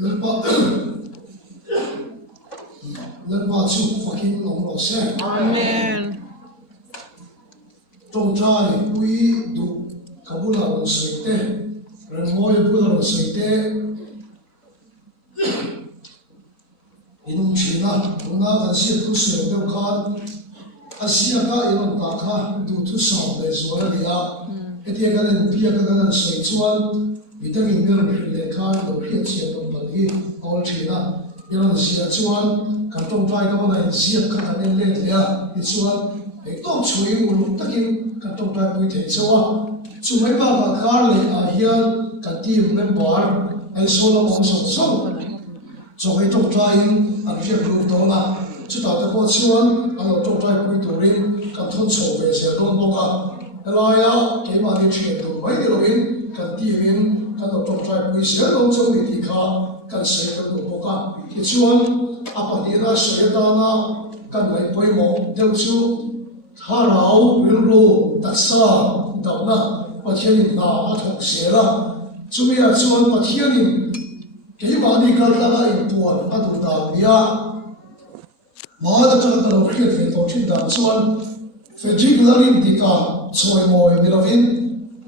Lalpa chu fakin long lo se. Amen. Trong trai pui du kabula lo seite. Remoy bula lo seite. Inung china una asia tu se de khan asia ka ilon ta kha du tu sa de zuala dia. Etia ka den pia ka kan sei chuan vitamin mir le khan lo phia chia tom bal hi all china. Ilon sia chuan kan trong trai ka na sia ka kan le dia i chuan e to chui ulu takin kan trong trai pui the chawa chu mai ba ba kar le a hian ka ti member ai solo on so cho cái trong trai anh việc luôn đó là chúng ta đã có chuan anh trong trai quy tụ lên cần thôn sổ về sẽ luôn bao cả lại á cái mà đi chuyện tụ mấy điều lên cần tiền cần trong trai quy sẽ luôn trong đi thì khá cần sẽ cần tụ bao cả cái chuan à bạn đi ra sẽ ta na cần lấy bơi mò đều chú thà rau viên rô đặc sa đào na và thiên na thong sẽ là chú bây giờ chuan và thiên cái mà đi cần là cái buồn anh tụi ta bia mà đã cho ta làm việc về tổ chức đảng xuân về chính là liên đi cả chơi mồi đi làm việc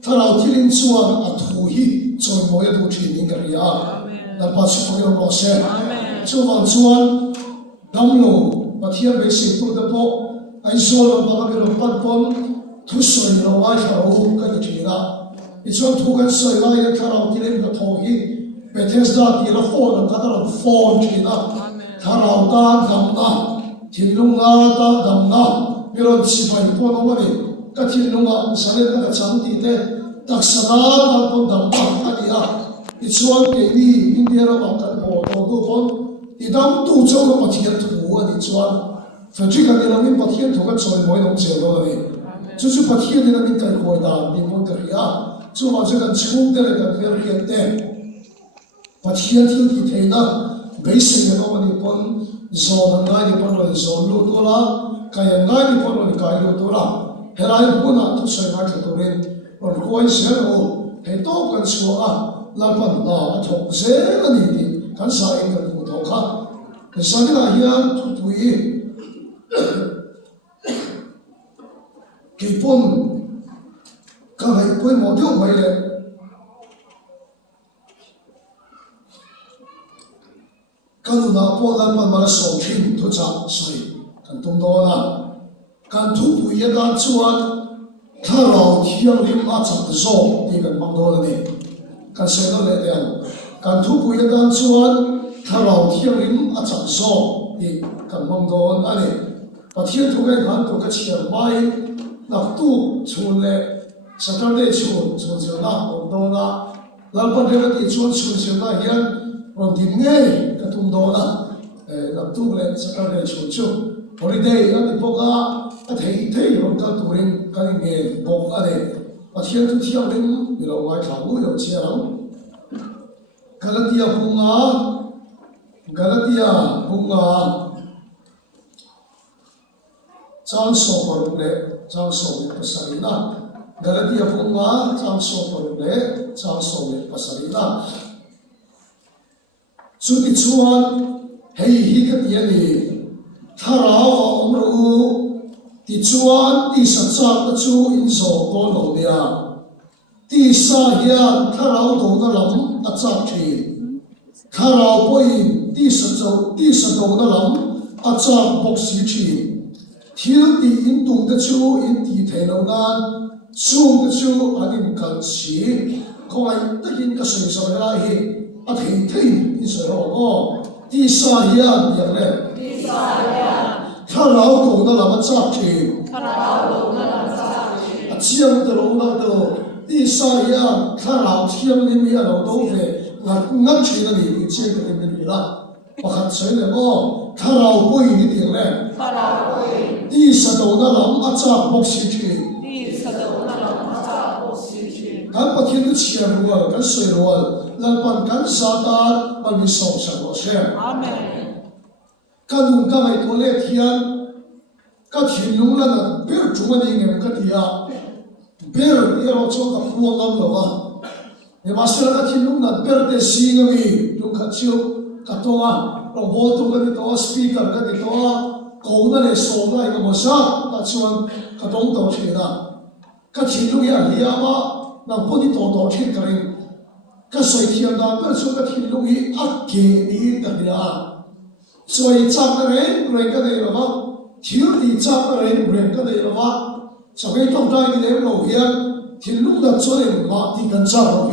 thà nào thì liên xuân anh thu hi chơi mồi tổ chức những cái gì à làm bác sĩ có lo sẽ cho vào xuân đâm lô và thiên về sinh tụ tập bộ anh xuân làm bác cái làm bắt con thu soi làm ai thảo cái gì đó cái xuân thu cái soi lại thà nào thì liên cái thu hi Bethesda tira phone ka ta phone china tharau ta gamna thilunga ta gamna miron chi bai po no mani ka thilunga sale ka chang ti te taksana ta to dampa ania ichuan ke ni india ra ba kan ho to do pon idam tu chau no pathian thu ani chuan fajri ka ni lamin pathian thu ka choi moi no che lo ani chu chu pathian ni lamin kan khoi da ni mon ka ria chu ma che kan chung de ka ria ria te pathian thil ki theina basic no mani pon zon ngai ni pon lo zon lu to la kai ngai ni pon lo kai lu to la herai puna tu sai ngai to ren on koi se o he to kan so a la pan na thok se ani ti kan sa en kan ku to kha ke sa ni la hian tu tu yi ke pon ka hai koi mo dio mai le kan na po lan man mala so thin to cha soi kan tum do na kan thu pu ya dan chuan tha lo thiang lim a chak zo ti kan mang do ni kan se do le diam kan thu pu ya dan chuan tha lo thiang lim a chak zo ti kan mang do ani pathian thu kan han to ka chiam mai nak tu chun le saturday chun jo na do na lan pa de ti chun jo na hian còn thì nghe cái thùng đó là làm tu lên sẽ có thể chịu chịu holiday anh đi bốc á anh thấy rồi các tụi mình cái nghề bốc anh này và thiên tu thiên đến thì là ngoài thảo ngũ有钱lắm Galatia bunga trang số phần lệ trang số lệ pasarina Galatia bunga trang số phần lệ trang số lệ pasarina chu ti chuan hei hi ka ti ani tharau a om ro ti chuan ti sa chak ta chu in zo ko lo nia ti sa hian tharau do na lam a chak thi tharau poi ti sa do na lam a chak bok si thi thil ti in tung ta chu in ti the lo nan chung ta chu anin kan si ko ai takin ka sei so ra hi a thei in so ro ti sa hian ya le ti sa hian tharau do na lam a chak thi a chiang ta lo na do ti sa hian tharau chiang ni mi a lo do ve ngat chi na ni che ka ni la pakhat sei le mo tharau poi ni ti le ti sa do na lam a chak bok si thi kan pathian tu chia rual kan soi rual lan pan kan satan pan mi so sa lo se amen kan un ka mai to le thian ka thin lung la na ber tu ma ni ngem ka tia ber ya ro cho ka pu ngam lo wa Để mà sẽ là khi lúc nào bер để xí người lúc khát chiếu cả toa rồi vô tung cái toa speaker cái toa cầu nó để số này cái một sao ta chuan cả đông tàu thế nào cái khi lúc ấy thì mà nằm body tàu thế cái này cái sợi thiền đó bер số cái khi lúc ấy ác kế đi cái này sợi chắc cái này rồi cái này là mà thiếu thì chắc cái này rồi cái này là mà sau khi trong trái cái này đầu hiện thì lúc đó cho nên mà thì cần sao ok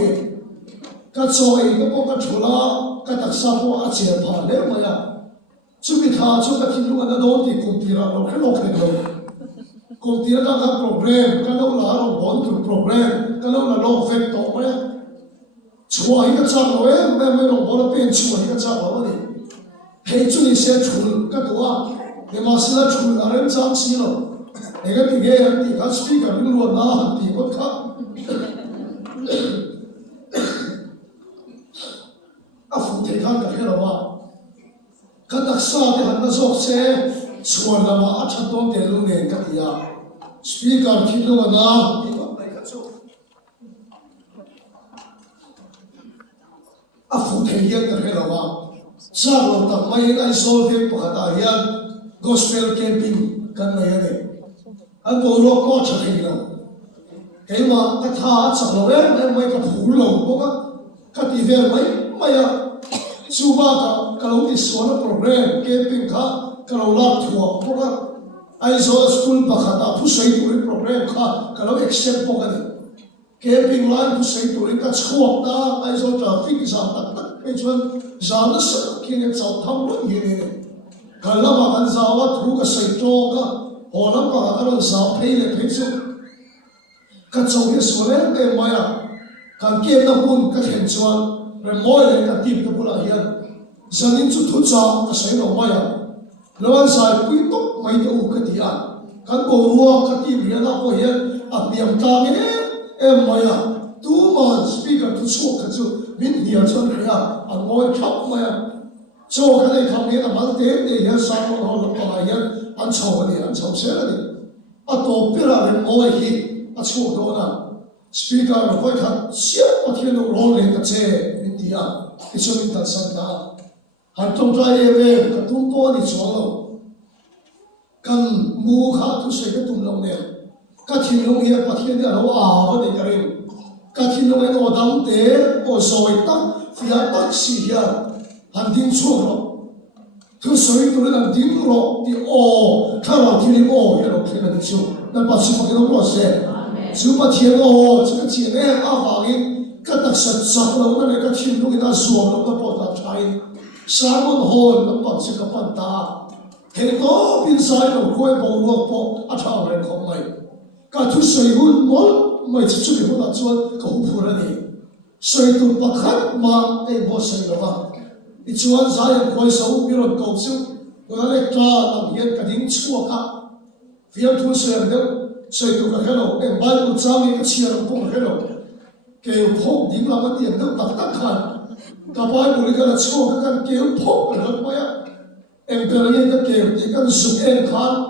cái sợi cái có cái chỗ là cái đặc sắc của anh chị phá đấy mà ya chú bị thà chú cái khi lúc đó đó thì công ty là nó cái lộc này rồi công ty là các program cái lâu là nó bón từ program cái lâu là nó phép tổ mà chúa ấy cái chắc rồi em mới nó bón bên chúa ấy cái chắc rồi mà đi hay chú đi sẽ chú cái đó để mà sẽ là chú là em chắc xí rồi để cái gì cái thì cái speaker nó luôn na thì bất khắc à phụ thể khăn cái đó mà cái đặc sắc thì hắn nó dốc xe xuân là mà ắt chặt tôn tiền luôn nền cái gì à speaker khi nó mà na thì vẫn này cái chỗ à phụ thể hiện cái đó mà sao là tập mấy cái số thêm của ta hiện gospel camping cái này này anh tôi lo có chắc hình đâu cái mà cái thà chắc là em mấy cái phụ lòng có cái gì về mấy à chú ba cái lâu thì số nó program camping khác cái lâu lát thuộc có ai số school bạc ta thu xây tụi program khác cái lâu accept có cái camping line thu xây tụi cái chuộc ta ai số traffic giảm tất cái chuyện giảm nó sợ khi người giàu tham luôn như này cái lâu mà anh giàu thu cái xây cho cái họ lắm mà cái lâu giàu pay để pay chứ cái chỗ cái số này cái mà cái game nó buồn cái hiện chuan rồi mỗi lần cái team nó buồn là hiện giờ nên chút thuốc sao cái sấy nó mà lâu anh sai quý tốc mấy cái u cái gì à cái bộ ruộng cái team hiện nó có hiện à niềm ta cái em mà tu mà speaker tu suốt cái chỗ mình hiểu cho người à anh ngồi khóc mà cho cái này thằng này là mang đến để hiện sáng nó nó phải hiện anh cháu sẽ là đi à tổ biết là mình ngồi khi à chỗ đó là speaker nó phải thật siết mà thiên nó rong lên cái chế mình đi à cái chỗ mình thật sẵn ta hắn trong trái về cái tung to đi xuống lâu cần mua khá tu sửa cái tung lâu này cái thiên long hiện cái thiên này nó vào cái này cái thiên long nó đóng tế ở rồi tắc phía tắc xì hiện hắn tin xuống rồi tu sửa tụi nó tin rồi thì khai vào thiên ô hiện rồi thiên là đi xuống nên bác sĩ phải nó có sẽ chú bác thiên ô chú cái chuyện này à vào cái đặc sắc lâu này cái thiên long nó xuống nó có bỏ ra trái sáng môn hồn nó bằng sự cấp bản ta hệ đó bên sai nó quay bầu luộc bộ à thảo lên không mày cả thứ sợi hun món mày chỉ chụp được một chuột cái hộp phù ra đi sợi tụt bạc khát mà cái bộ sợi đó mà cái chuột dài quay sâu bị rồi cầu siêu rồi lại tra làm hiện cái tiếng chua cả phía thu sợi đó sợi tụt cái hello em bay một trang cái chia nó cũng hello cái hộp tiếng làm cái tiếng đó bạc tắc khăn cái bài bùi cái là chua cái căn kéo phốt cái đó mà em bây giờ cái kéo thì cái sụp em khăn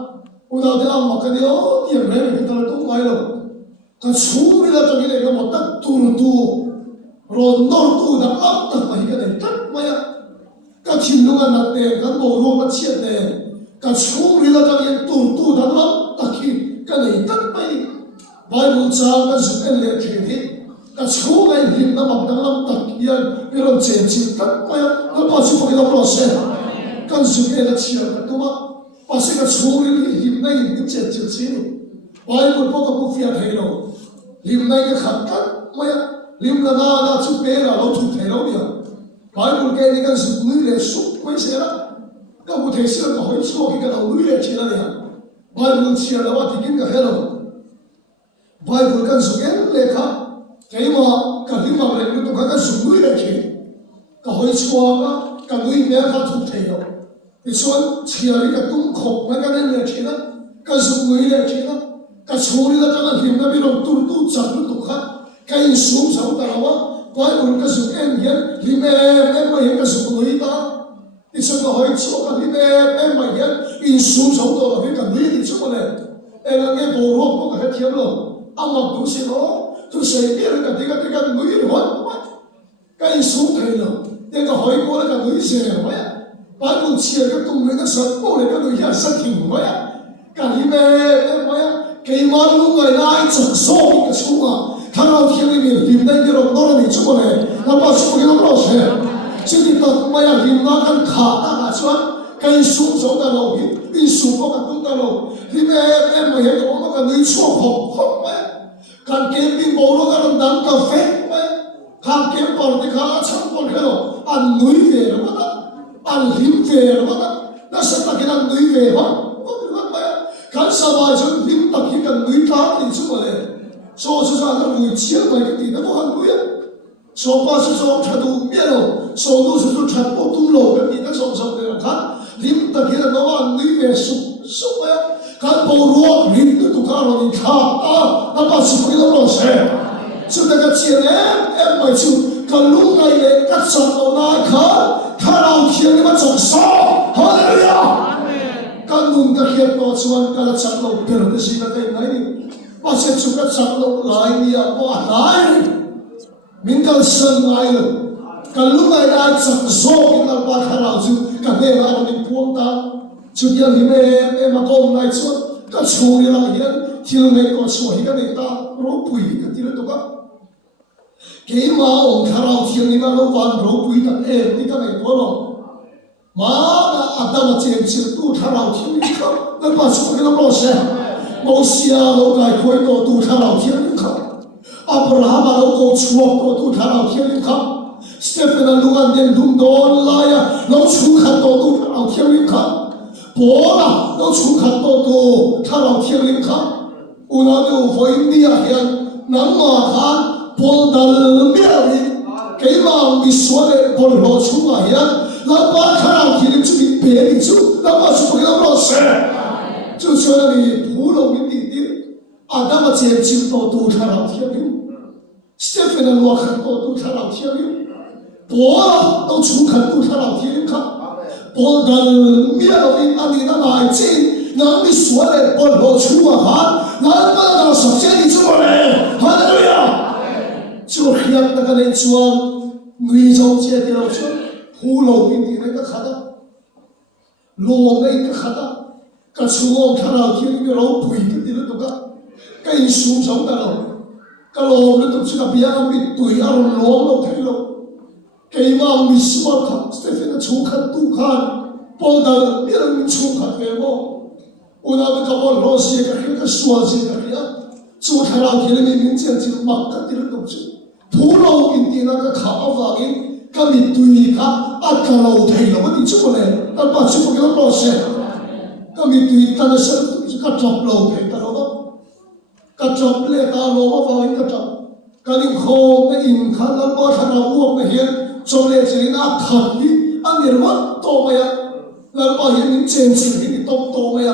u nào thì ăn mà cái điều tiền này mình ta cũng phải rồi cái chua cái là trong cái này cái một tắc tu rồi nón tu đã lắm tất cả cái này tất mà cái chim nó cái nát tiền cái bộ ruộng cái chiết tiền cái chua cái là trong cái tu đã lắm tất khi cái này tất mấy bài bùi sao cái sụp em liền thế thì cái chú này hình nó bằng đằng lắm tật yên bây giờ chém chìm tất mà nó bao nhiêu phải nó lo xe cái chú này là chia cái đó mà bao nhiêu cái chú này hình này hình cái chém chìm xí bài một bao cái bộ phim thấy đâu hình này cái khát cắt mà hình là na chú bé là nó thu thấy đâu nhỉ bài một cái này cái chú người này sụp mấy xe đó cái bộ thấy xe nó hỏi số cái đầu người này chia là nhỉ bài một chia là bao nhiêu cái hello bài một cái chú này lấy khác cái mà cái gì mà lại nó cái dùng người này chứ cái hồi xưa cái người mẹ cái thuộc thế đâu cái chuyện chia cái tung khóc mấy cái này chứ đó cái dùng người này chứ đó cái số này là cho nó hiểu nó bị lòng tu chặt nó tục khác cái số sáu ta là quay một cái dùng em hiện thì em mà hiện cái dùng người ta cái chuyện cái hồi xưa cái gì em mà hiện in số sáu ta là cái người thì chứ mà này em là cái bộ lót có cái thiệp rồi ông mà đúng xin nó tu sei biết là cái người hot cái số thầy rồi cái hỏi cô là cái người gì vậy bạn muốn chia cái công người ta sợ cô là cái người nhà sát thỉnh vậy cái gì vậy cái mà lúc người lại chẳng số cái số mà thằng nào thiên lý mình tìm đến cái đó nó là mình chụp này nó bảo chụp cái đó nó sẽ chứ thì tao bây giờ tìm nó cần khả năng là cái số số ta lâu cái số có cái tung ta lâu thì em mà hiện có cái người chụp không vậy cái kiếm bầu nó cái làm cà phê vậy cái kiếm bầu thì khá chẳng còn cái nào ăn núi về rồi đó ăn lim về rồi đó nó sẽ là cái ăn núi về hả có được vậy cái sao mà chúng lim tập cái núi cá thì chúng mà này số số ra nó núi chia vậy cái gì nó có ăn núi số ba số chặt đủ biết rồi số đủ số chặt bộ tung lỗ cái gì nó số cái nào khác lim tập cái nó ăn núi về số vậy cái bầu ruộng lim cái tụ cá rồi thì khá nó bảo chỉ cái đó sẽ cho nên cái chuyện em phải chịu cái lúc này để cắt sợi đầu na khá thà nào thiên cái mà chẳng sao hallelujah cái nung cái hiện đó chuan cái là chặt đầu bền cái gì cái này mà sẽ chịu cái chặt đầu lại đi à qua lại mình cái sân này rồi cái lúc này đã chẳng sao cái là ba thà nào chịu cái này là mình buông ta chịu cái gì em mà công này chuan cái chuông này là hiện thiên này có chuông cái này ta rốt bụi cái gì đó cái mà ông thà nào thiên này mà nó van rốt bụi cái em thì cái này có lòng mà Adam mà chém chém tu thà nào thiên này không nó bắt chuông cái nó sẽ Moses nó cái khối tổ tu thà nào thiên này không Abraham nó có chuông tổ tu thà nào thiên này không Stephen nó ăn đến đúng đòn lại nó chuông khát tổ tu thà nào thiên này không Paul nó chuông khát tổ tu thà nào thiên này không Unadu với India hiện nắng mà khan Paul dal miệng cái mà bị xóa để Paul lo chuông à hiện là ba thà nào thiên này chú bị bể đi chú là ba chú bị nó lo sẽ chú cho là bị phù lâu bị đi đi Adam mà chém chém tổ tu thà nào thiên này Stephen nó khát tổ tu thà nào thiên này Paul nó chuông khát tu thà nào thiên này không Paul dal miệng anh đi nó lại chín nắng bị xóa để Paul lo chuông à han nắng bắt đầu sập chết đi chú này hallelujah chú hiện là cái này chuông người giàu chết đi đâu chú phù lâu bị đi này cái khát lo này cái khát cái chuông thà nào thiên này lâu bụi cái gì đó cái xuống sống ta đâu cái lo nó tập trung cái biếng bị tuổi ăn lo nó thấy đâu cái mà mình xóa khát Stephen nó chuông khát tu khát Paul dal miệng mình chuông khát cái mà Una cái Paul lo xia cái xóa gì cái chú thà nào thiên này mình chém chém mặc cái gì đó chú phù lâu in đi cái khảo vàng cái mình tùy khát ăn cái lâu thấy đâu mà đi chú này ta bắt chú cái nó lo xia cái mình tùy ta nó sẽ cái chọc lâu thấy ta đâu cái chọc lệ ta lo mà vào cái chọc cái linh khô cái in khát nó bắt thà nào uống cái hiện cho lệ chỉ nó khát đi anh nhớ mất to mày là bảo hiện mình chém chém thì to mày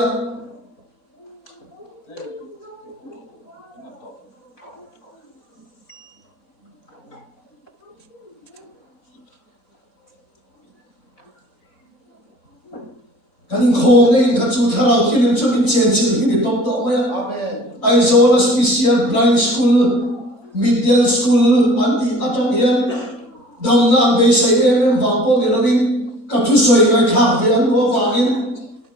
cái linh khô này cái chú thà nào thiên cho mình chém chém thì to mày I saw a special blind school middle school anh đi ở trong hiện đồng na về xây em vào cô người loving các chú soi ngay khác về anh có vào in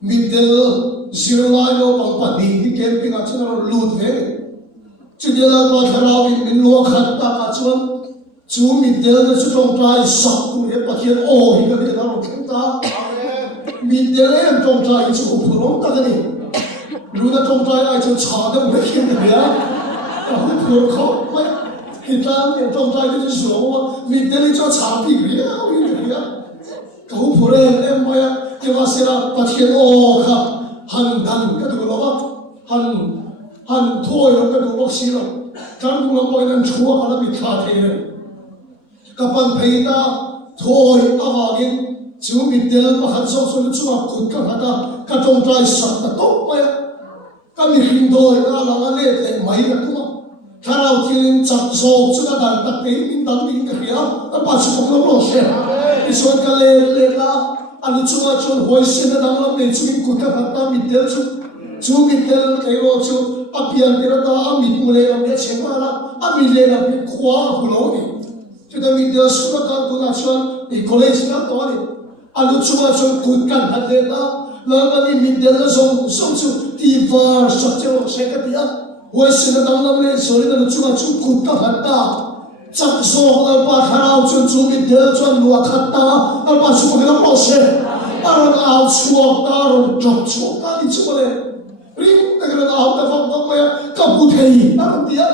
middle zero line nó bằng bản đi đi camping ở chỗ nó lụt về chú đi là có thà nào mình lúa khát ta cả chú middle nó chú trong trái sọc tu hết bắt hiện ô thì cái đó nó kén ta middle em trong trái chú phù long ta cái này lúc đó trong trái ai chú chả được mấy cái này á phù không mấy hiện tại em trong trái cái số middle cho chả bị cái á cậu phù em mấy cái mà sẽ là bắt hiện ô khá hành đàn cái đồ đó hành thôi nó cái đồ bác sĩ rồi chẳng cũng là mọi người chúa mà nó bị thả thế này các bạn thấy ta thôi avagin chú middle mà hắn sau số chú mà cút các hạt các trong trái sạch ta tốt mấy các mình hình đôi là làm lệ lệ mấy là đúng không thà nào thiên chặt sâu chú ta đàn tắc cái mình đàn mình cái kia ta bắt chú không lo xe cái số cái lệ lệ là anh chú mà chú hồi sinh là đang làm lệ chú mình cút các hạt ta middle chú chú bị tel cái lô chú apian tera ta ami mule làm biết xem mà là ami le làm biết khóa hulo đi chúng ta mình đưa xuống các con là chuan đi college các đó đi alu chú mà chuan cút căn hạt lệ ta lần ta mình đưa nó dùng chú đi vào sắp chơi sẽ cái gì á huống xin nó đang làm lên rồi nó chú mà chú cút các hạt ta chắc số ở ba khảo chuan chú mình đưa chuan lúa hạt ta ở ba chú cái nó bao xe ở áo chuột ta rồi chọc chuột ta đi chú mà ring cái áo ta phong phong mày các cụ thầy ta làm gì á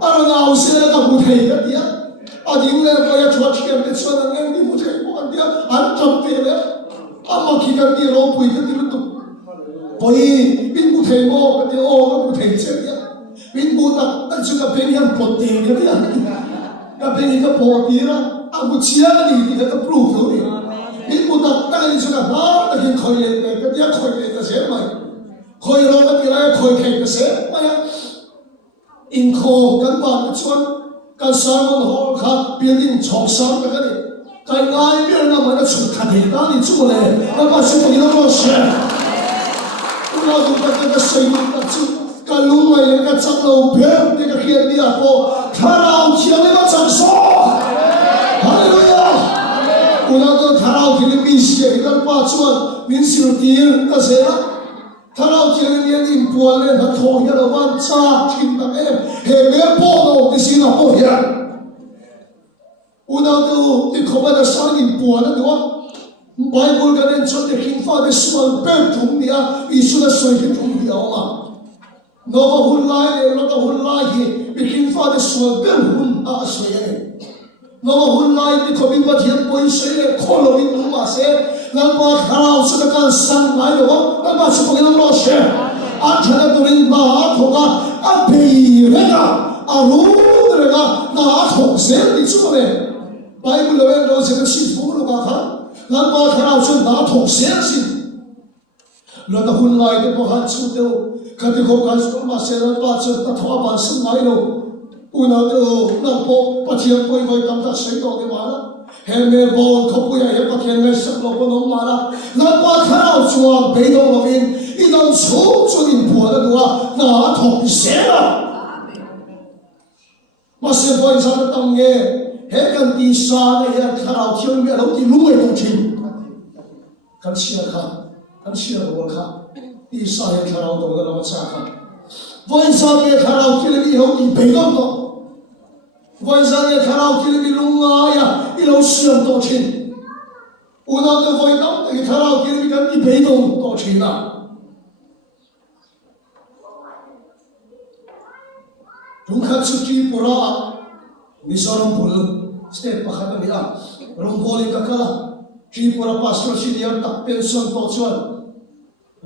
ở áo xe các cụ thầy cái gì á ở điểm này bây giờ chuột kiếm cái chuột này nghe đi cụ thầy có cái gì á ăn chọc về đấy mà khi cái gì rồi bùi cái gì nó tụt bùi bên cụ thầy mò cái gì ô các cụ thầy chơi gì á bên cụ ta chú cái bên hiền bột tiền cái gì á cái bên hiền cái bột tiền á cụ chia đi thì cái proof thôi bên cụ ta cái gì chú cái nó cái hiền khơi lên cái gì khơi lên cái gì mày khơi rồi cái này khơi khay cái gì mày in khô cái bàn cái chuột cái salmon hall khác building chọc sáng cái này cái ngay bên nào mà nó chụp khát thì ta đi chụp này nó bắt chụp cái nó có xe nó dùng cái xây dựng cái chụp cái lung này cái chắc lâu bền cái kia đi à cô thà nào chiang cái bắt chẳng số hallelujah udah tuh thà nào thì mình sẽ cái bắt chuột mình siêu tiền cái gì đó thà nào thì mình im buồn lên thật thôi cái đó văn cha kinh tắc em hệ mẹ bỏ đâu thì xin nó bỏ hiện udah tuh thì không phải là sáng im buồn nữa đúng không Bible cái này cho để kinh pha để suy bền trung đi à Isu đã suy bền trung đi à mà nó vào hun lai để nó vào hun lai thì bị kinh pha để suy bền hun à suy này nó vào hun lai thì không biết bao nhiêu bồi suy để khó lo biết đúng mà sẽ lần qua khảo suy để can sang lai đúng không lần qua suy cái nó sẽ anh thấy là tôi nên na thong à anh bị đấy à ru đấy à na thong sẽ đi chú này Bible nói đâu sẽ có sự phúc nó cả lần qua khảo suy na thong sẽ xin lần đó hun lai thì bao hạn chú đâu cái thì không cần phải mà sẽ là ba chân ta thua bản sinh ngay đâu, una đâu năm bộ bắt chiếc quay với tâm ta xây đồ cái mà đó, hem mê bồn không quay hay bắt hem mê sắc lô con ông mà đó, lần qua khảo chuan bế đâu mà in, ít năm số cho nên buồn đó đúng không? Na thong sẽ là, mà sẽ phải ra cái tâm nghe, hết cần đi xa này hết khảo thiên mẹ đâu thì lúi đâu chim, cần xia đồ khác. đi xa hết khả năng đồ đó là sao khác với sao cái khả năng kia bị hậu thì bị đâu đó với sao cái khả năng kia bị lung ngay à đi lâu xuyên tổ chức u nào cái với đâu cái khả năng kia bị cái đi bị đâu tổ chức à chúng ta xuất đi pura misaram pura step pakhat ni à rongoli kakala chi pura pastor si dia tak pension tổ chức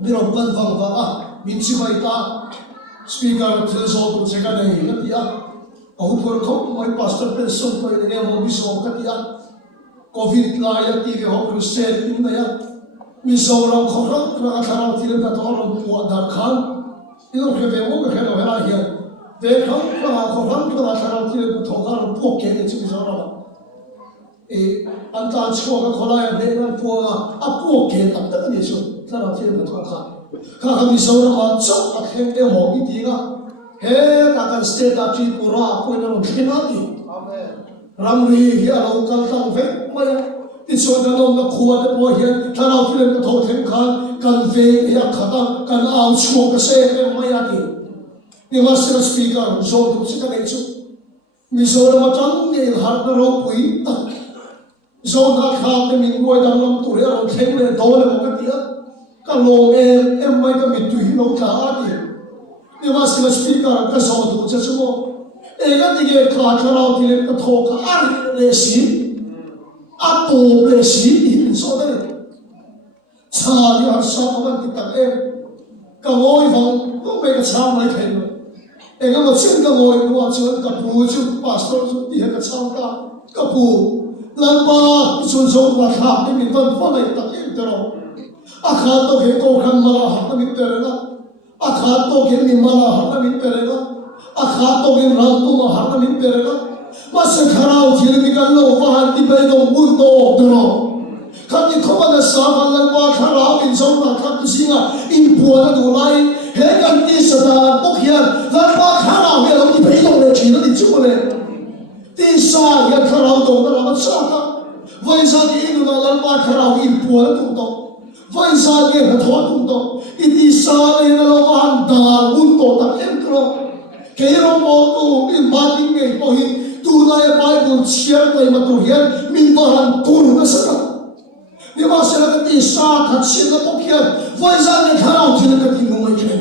Mirong kan vang vang ah minsi mai ta speaker thil so tu cheka nei ka tia ahu por kho mai pastor pension ko ne mo bi so ka tia covid la ya ti ve ho christian in na ya mi so ram kho ram ka thara thil ka to ram pu dar khan ilo ke ve mo ka helo hela hi ve kham ka kho ram ka thara thil ka to ka ram pu ke ne chi so ram an ta chho ka khola ya ne na pu a pu ke tak tak ni so ta ra thiên là thong khá khá mi sâu ra mà chốc à khen cái mỏ cái tiếng á he ta cần state ta chỉ của ra quên nó khen nó đi ram ri hi a lo kal tang ve mai ti so da nom na khuwa de bo hian ta ra thiên cái thong thêm khan kan ve ya khata kan ao chuo ka se em mai a ti ni ma se speaker so tu se ka nei chu mi so ra ma chang ni har na ro pui ta so na kha te min ngoi dang lam tu re ro khen le do le mo ka ti ka lo em mai ka mi tu hi lo ka đi ni ma si speaker ka so tu cha chu mo e ga ti ge kha kha lao ti le ka tho ka ar le si a to le si in so da cha di har sa ka ti ta ka ngoi vong ko me ka cha mai thai e ga mo chen ka ngoi ko chu ka pu chu pastor chu ti ha ka cha ka pu lan ba chu so ka kha ni min ton fa lai ta em te ro akhat to ke ko khan mala hat mit perena akhat to ke ni mala hat mit perena akhat to ke ran tu ma hat mit perena mas kharao thil mi kan lo wa han ti bai dong bun to do khan ni khoma na sa khan lan wa kharao in sâu là khắp sinh à in bùa nó đủ lại hết gần đi sợ ta bốc hiền lần qua khá nào hiện ông thì thấy đâu này chỉ nó thì chịu này đi xa hiện khá nào tổng nó làm sao cả vậy sao thì in nó lần qua khá nào in bùa nó cũng tổng vậy sao thì nó thoát cũng tổng đi xa thì nó làm ăn đàn un tổ tặng em cơ cái nó mò tu in ba tiếng ngày bao hi tu này Bible chia tay mà tu hiền mình bảo hắn tu nó sao nhưng mà sẽ là cái đi xa thật xin nó bốc hiền vậy sao thì khá nào thì nó cái tiếng người chơi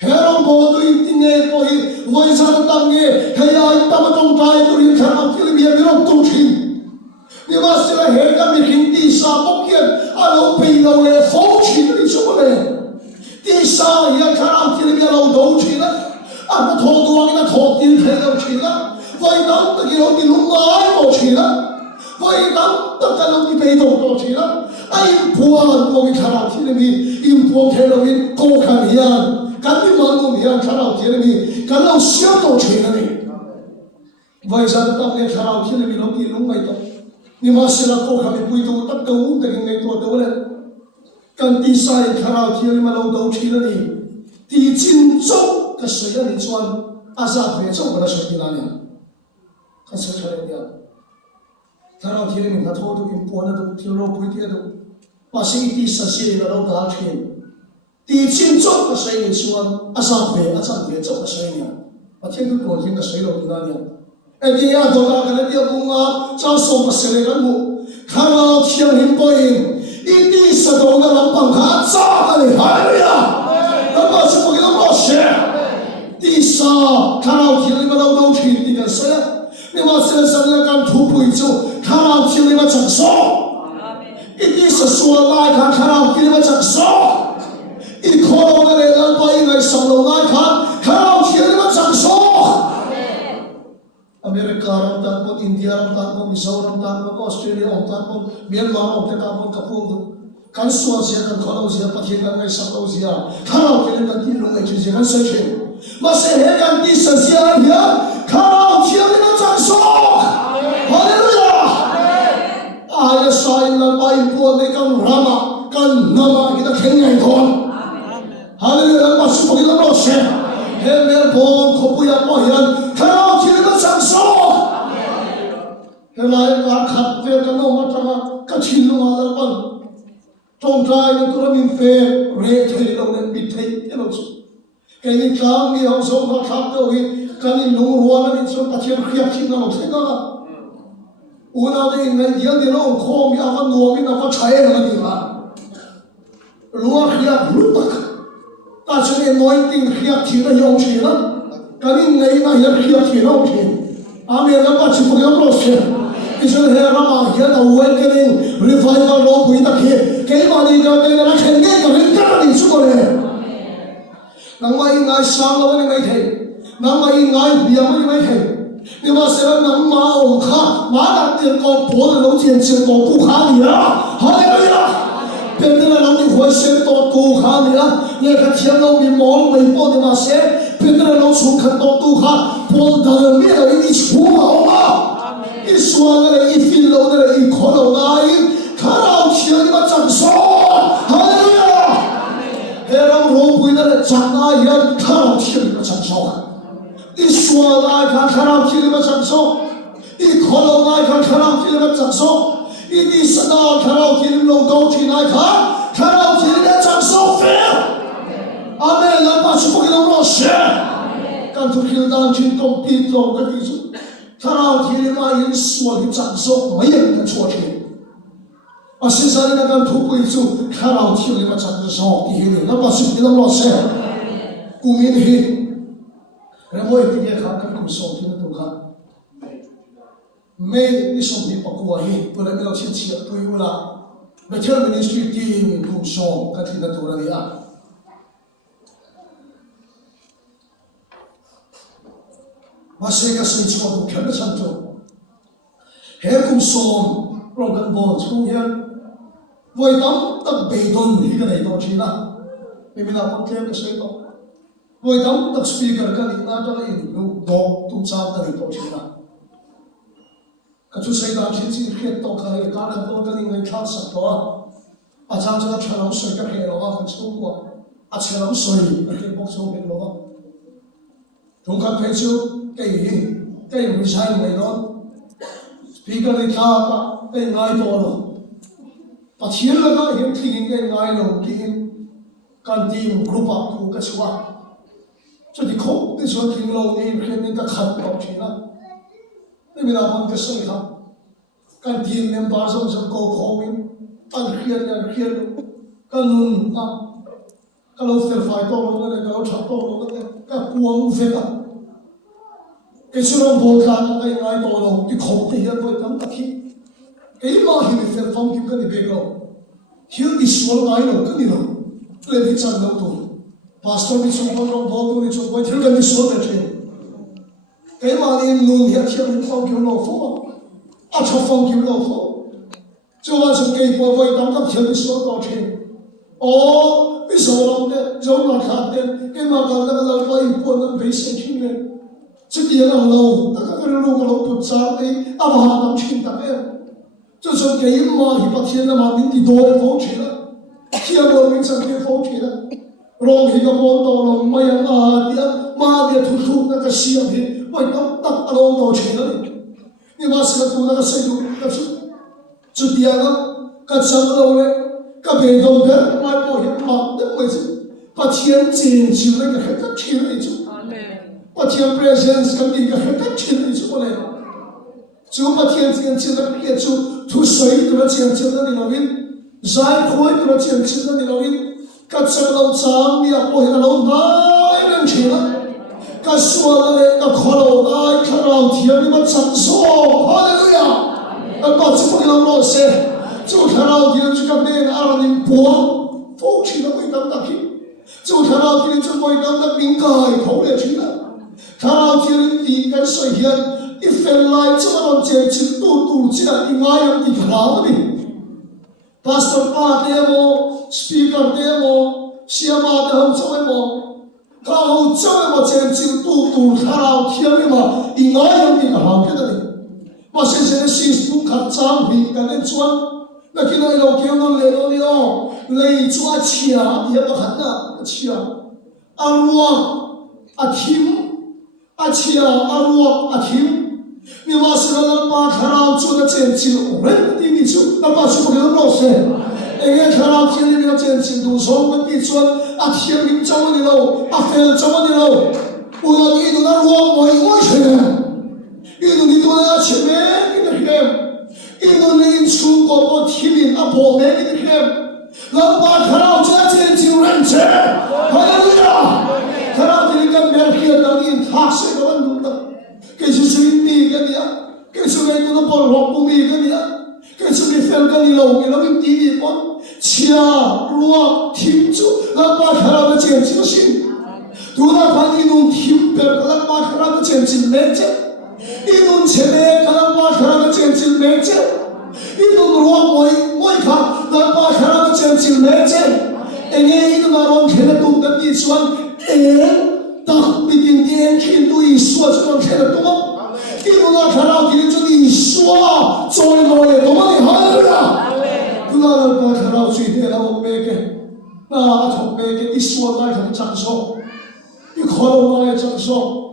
Herong bo tu in nghe bo hi voi sa tam nghe hay ai tam trong trai tu in khả năng kia bây giờ tung chim nhưng mà sẽ là hệ cái mình hình đi xa bốc hiền à lâu bây lâu lệ phố chim đi chỗ này đi xa hiện khả năng kia bây giờ lâu đầu chim đó à nó thô tuang nó thô tiền thấy đâu chim đó vậy đó tất cả lâu đi lúc mai bộ chim đó vậy đó tất cả lâu đi bây đầu bộ chim đó ai buồn bộ khả năng kia bây im buồn thế lâu đi cố khăn hiền cái gì mà nó hiện khả năng thế này cái nào siêu tổ chức này vậy sao ta nghe khả năng thế này nó đi lúc mấy đó nhưng mà sẽ là cố gắng bồi tu tất đâu từ ngày tuổi đó này cái đi sai khả năng thế này mà lâu đầu thế này đi chính宗cái sự này chọn à sao về trong cái sự này này cái sự này này khả năng thế này mình đã thôi được im buồn được thiếu lâu bồi thế được và sự đi sai sự là lâu đã thế第七种的水你说啊上回啊上回种的水呢，啊天都过天的水了那年，哎你要多大个的地方啊，找什么水的路，看到天灵不应，一地石头的人帮他炸的海里啊，那么是不给他冒险，第三看到天灵个老头去的个水，你嘛身上那个土不走，看到天灵个承受，一地是说来看到天灵个承受。一可能的人把应该上楼来看到天的们长说。Amerika orang tanpun, India orang tanpun, Misau orang tanpun, Australia orang tanpun, Myanmar orang tanpun kapung tu. Kan suasia kan kalau sia pakai kan ngai sakau sia. Kalau kita kan di rumah itu jangan searching. Masih hegan di sesia dia. Kalau dia ni macam so. Haleluya. Ayat saya nak baik buat mereka ramah kan nama kita kengai tuan. Haleluya masuk pergi dalam dosa. Hemel bon kopuya pohian. Kalau dia macam so. Helai kat fe kan orang macam kecil malah pun. Trong trai nó cũng mình phê rê thầy đâu nên bị thầy thế nào chứ cái này càng đi học sống và khác đâu thì cái này nung ruộng nó đi xuống ta chưa khiết chính nó thế đó u nào đây ngày dia đi nó khom ya văn nuông mình nó có cháy nó đi mà lúa khiết lúa tắc ta chỉ nên nói tiếng khiết thì nó dùng gì đó cái này ngày nó hiện khiết thì nó dùng gì amen nó bắt chỉ có cái đó thôi Israel here Rama here the awakening revival lo pui ta khi cái mà đi ra cái là khen nghe cái cái đi xuống rồi nang mai ngai sang lo ni mai thei nang mai ngai biang mai thei nhưng mà sẽ là nang ma ông kha ma đặt tiền con bố là lâu tiền tiền con cụ khá gì đó hallelujah bên đây là lâu tiền hồi xem con cụ khá gì đó nhưng cái thiên lâu bị mòn bị bỏ thì mà sẽ bên đây là lâu xuống khăn con cụ khá bỏ đời miệng là đi xuống mà ông à Israel này Phil lâu này khó lâu này khá lâu chiều đi mà chẳng so hallelujah hệ lòng rô bùi này chẳng ai hiện khá lâu chiều đi mà chẳng so Israel này khá lâu chiều đi mà chẳng so khó lâu này khá lâu chiều đi mà chẳng so đi sẵn nào khá lâu chiều đi lâu đầu chiều này khá lâu chiều đi mà chẳng so amen là bà chú bùi lòng rô xe càng thực hiện đang trên công tin lòng cái ví dụ Thảo thì mà yên suy cái trạng số mấy người cái chỗ kia, à xin ra cái cái thu quỹ chú thảo thì mà trạng số thì hiện nó bắt chước cái đó xe, cú miên hi, rồi mỗi cái khác cái cú số thì nó đúng khác, mấy cái số thì bắt qua hi, bữa nay mình chia chia quỹ là, bây giờ mình suy nghĩ mình cú số cái thì nó đúng là gì à? Masih kasih cuma tu kena santu. Hekum som program bol sekarang, voi tam tak bedon ni kan itu cina. Pemina pakai kasih tu. Voi tam tak speaker kan itu ada ini lu dog tu cak kan itu cina. Kacau saya dah cincin ket tu kan itu kan tu kan ini khas satu. 啊，张这个全龙水个黑了啊，很超过啊，全龙水给不超黑了啊，同看非洲给回山没了，比个你他个给挨多了，把天了个也听给挨了听，干地group up 个出啊。这里空，你说听了你肯定得看到去了，你们那帮个生他，干地面把上是高考明，干偏了，干弄啊，干老费快到了那个，干老差到了那个，干光费啊，给虽然不看，给挨到了，你空的也不等得起，给嘛你费方便跟你别个，听你说了挨了跟你了，那你真能多。Pastor ni chungpon rong bol ni chungpon thil kan ni so na the kai ma ni nun hia thiam phong kyu lo fo a tho phong kyu lo fo cho wa chung kai po voi tam tam thiam ni so to the o ni so ram de zo la kha de kai ma ka la la pa in po na be se chin ne chu ti la lo ta ka ru lo pu cha ai a ma tam chin ta e cho chung kai ma hi pa thiam na ma ni ti do de fo chi la thiam lo ni chang ke fo chi la rong hi ka bon to long mai a dia ma dia thu thu na ka siam hi wai tam tak along to che na ni ma sa tu na ka sai du ka chu dia na ka chang lo le ka be dong de mai po hi ma de mai chu pa thian jin chi le ka ka chi le chu pa thian presence ka ti ka ka chi le chu le chu pa thian jin chi le ke chu thu sai tu na chen chen na ni lo in zai khoi tu na chen chen na ni lo in ka chang lo chang mi a po hi lo nai nan chi na ka sual le ka kholo nai kharau thiam ni ma chang so hallelujah a pa chu ko lo se chu kharau thiam chu ka ne a ran in po fo chi na mai tam ta ki chu kharau thiam chu mai tam ta ning kai kho le chi na kharau thiam ti kan sai hian i fel lai chu ron che chi tu chi na i ngai am ti kharau ni pastor pa demo speaker demo siama da hom choi mo ka ho choi mo chen chi tu kharau thiam ni ma i ngai am ti kharau ke da ni ma se se si tu khat chang bi ka ne chuan na ki noi lo ke non le lo ni o lei chu a chia dia ma khat na chia a ruwa a thim a chia a ruwa a thim ni ma se la pa kharau chu na chen chi ren ti ni chu na pa chu ko lo se enge kharau thiam ni na chen chi du so ma ti chuan a thiam ni chaw ni lo a fel chaw ni lo u la ni du na ruwa moi che inu ni du na che me ni na hem inu ni chu ko po thilin a po me ni hem la pa kharau cha chen chi ren che hallelujah kharau ti kan mer khia da ni thak se ko ban du ta ke chu chu mi ka ni a ke chu me du na por ho pu mi ka ni a ke chu mi fel ka ni lo ke lo mi ti ni pon chia ruwa thim chu la pa kharau da chen chi sin du na phan inu thim per la pa kharau da chen chi me che 이놈 제내 가나마 사람의 젠질 매체 이놈 로아 모이 가 나마 사람의 젠질 매체 enge 이놈 아론 걔네 동갑 이수한 딱 비딘 게 킨도 이수와 저런 걔네 동갑 이놈 아 가나 기는 저 이수와 저의 거에 도만이 하늘이야 그나를 봐 가나 주의되라 오메게 나 정메게 이수와 나의 경 장소 이 걸어나의 장소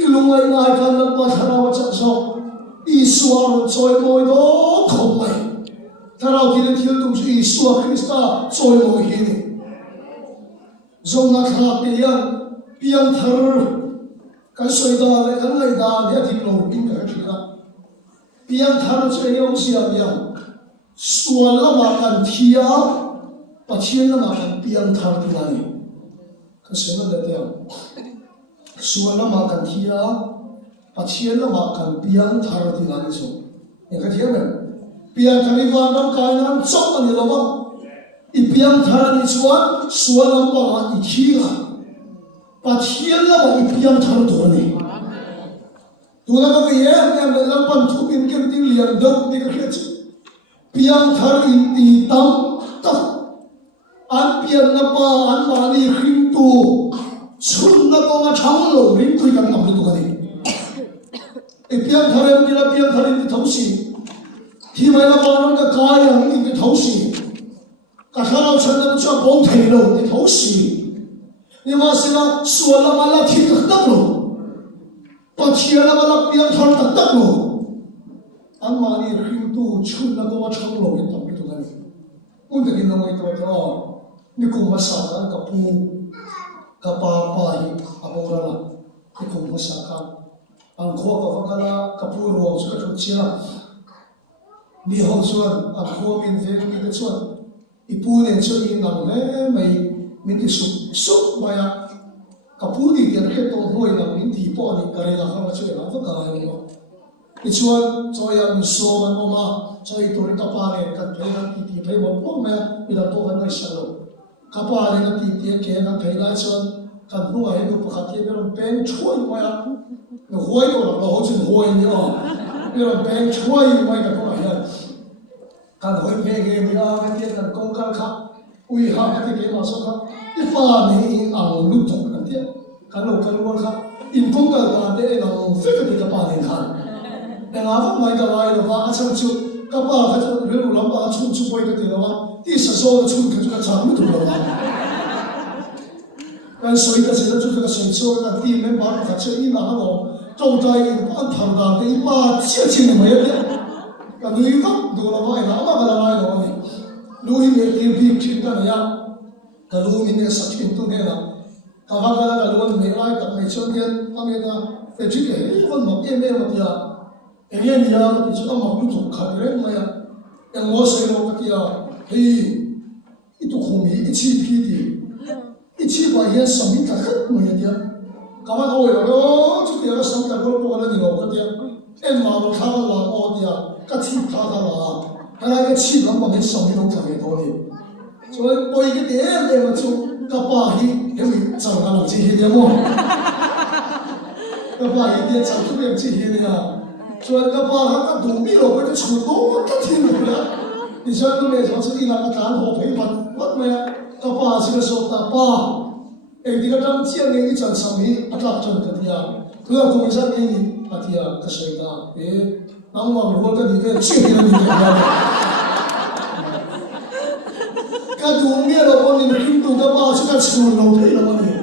i lungai nai kan na pa tharaw chak so Isua choi moi do khom mai tharaw tin thil tum chu Isua Krista choi moi hi ni zong na kha pe yan pian thar kan soi da le kan lai da dia tin lo in ka thila pian thar choi yong sia ya sual la ma kan thia pathian la ma kan pian thar ti ni ka se na da ya sual la ma kan thia pathian la ma kan pian thar ti ni so ya ka thia me pian thar ni wa nam kai nam chok ani lo ba i pian thar ni chuan sual la ma i thia pathian la ma i pian thar do ni tu na ka ye em le lam pan thu bin kem ting lian do ni ka khech pian thar in ti tam ta an pian na pa an ma ni khim tu chun na ko ma chang lo rin tu kan nam tu ka ni e pian thar em ni la pian thar in ti thau si thi mai na pa nam ka kai ang in ti thau si cả thằng nào chân nó cho bông thầy lâu thì thấu xì nhưng mà xem là xuân là mà là thịt được tắc luôn và chia là mà là biếng thằng tắc tắc luôn anh mà đi khinh tu chun là có chăng lâu cái tầm cái tụi này muốn cái nào cái tụi đó ni cùng mà sao cả pu cả pa hi abora là ni cùng mà sao cả anh khoa cái là cả pu ruộng cho cái chuyện ni hậu xuân anh khoa mình về cái xuân ipu nên cho đi nằm thế mày mình thì sụp mày à kapu đi tiền hết tôi thôi là mình thì bỏ đi cái là không có chuyện nào tất cả này mà cái chuyện cho em số mà nó mà cho tôi đi tập này cái là thì phải một bước mà bây giờ tôi vẫn nói sao đâu kapa này là thì cái là thấy là chuyện cái lúc ấy tôi phát hiện là bên chuối mày à nó hôi rồi là hôi chân hôi nữa bây giờ bên chuối mày cái con này cái hôi về cái bây giờ cái tiền cái công căn khác ui ha cái mà số khác cái pha này ăn lụt thủng cái tiền cái lô khác in công cái là để nó phết cái pha này khácแต่งาฟังไม่กันเลยหรอกว่าอาจารย์ชุดกับว่าเขาจะเรื่องลำบากชุดไปกันเดี๋ยวว่าที่สะสมชุดเขาจะทำไม่ถูกหรอกการสวยกันเสร็จแล้วชุดเขาเสร็จช่วยกันที่ไม่บ้านเขาเชื่ออีหลังเราจงใจกันบ้านทำงานได้มาเชื่อจริงไหมเนี่ยกันดูครับดูเราไม่หนามากันอะไรหรอกนี่ดูอีเมลที่พิมพ์คิดกันเนี่ยกันดูมีเนี่ยสักชิ้นตัวเนี่ยนะกับว่ากันกันดูไม่ไล่กับไม่ชนกันทำยังไงแต่จริงๆคนบอกเอ็มเอ็มมันเนี่ยอย่างนี้เนี่ยที่จะต้องมาดูถูกขัดเรื่องอะไรอย่างว่าเสียงว่าที่เฮ้ยอีตัวคงมีอีชีพีดีอีชีไปเห็นสมิธกันขึ้นมาอย่างเดียวก็ว่าโอ้ยแล้วจุดเดียวก็สมิธกันก็รู้ว่านี่เราก็เดียวเอ็นมาเราข้าวเราโอ้เดียวก็ชีพข้าวเราอะไรก็ชีพเราไม่เห็นสมิธเราทำอย่างนี้ส่วนไปก็เดียวเดี๋ยวมันจุกป้าฮีเดี๋ยวมีจังกันหลังจีเดียวมั้งก็ป้าฮีเดียวจังทุกอย่างจีเดียวส่วนกระเป๋าก็ดูมีหรอกมันจะฉุดโน้ก็ทิ้งเลยนะดิฉันก็เลยสอนสิ่งนั้นการหอบให้มันวัดไหมกระเป๋าสิ่งสกตาป้าเองที่กระทำเที่ยงเองที่จันทร์สามีอัตลักษณ์จนกันที่ยังเพื่อคุณไม่ใช่เองอัตยาเกษตรน้องมองรู้ว่ากันดีกันชื่อกันดีกันก็ดูมีหรอกคนนี้ขึ้นตัวกระเป๋าสิ่งนั้นฉุดเราได้หรอเนี่ย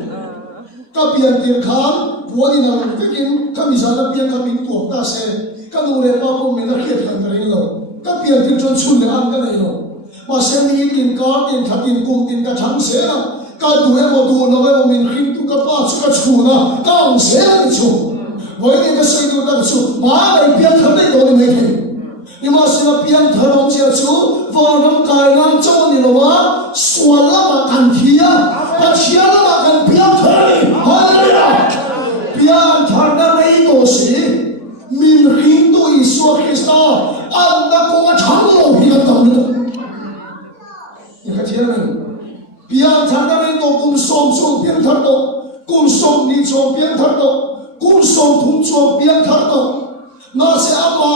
ก็เปลี่ยนเตียงข้างหัวนี่นะก็กินข้ามีสารเปลี่ยนข้ามีตัวตาเสก็ดูเลยว่าผมไม่ได้เขียนกันเลยหรอกก็เปลี่ยนจนชุนเลยอันกันเลยหรอกมาเส้นนี้กินก้อนกินขัดกินกุ้งกินกระชังเสียก็ดูให้มาดูนะว่าผมมีขึ้นตัวกระป๋าชุดกระชูนะก็เอาเสียนี่ชูวันนี้ก็ใส่ตัวกระชูมาอะไรเปลี่ยนทำได้โดนไม่ได้นี่มาเสียเปลี่ยนทำเอาเจ้าชูว่าน้ำกายน้ำเจ้านี่หรอวะส่วนละมากันเทียก็เชียละมากันเปลี่ยนเท่านี้ฮะเนี่ยเปลี่ยนทำได้ไม่โดนสิมินหินตัวอิสวาคริสต์อันนั้นก็ว่าทั้งโลกที่เราทำนี่นี่ก็เชื่อไหมเพียงทางนั้นตัวกุมสมชงเพียงทัดตัวกุมสมนิชงเพียงทัดตัวกุมสมทุ่งชงเพียงทัดตัวน่าเสียมา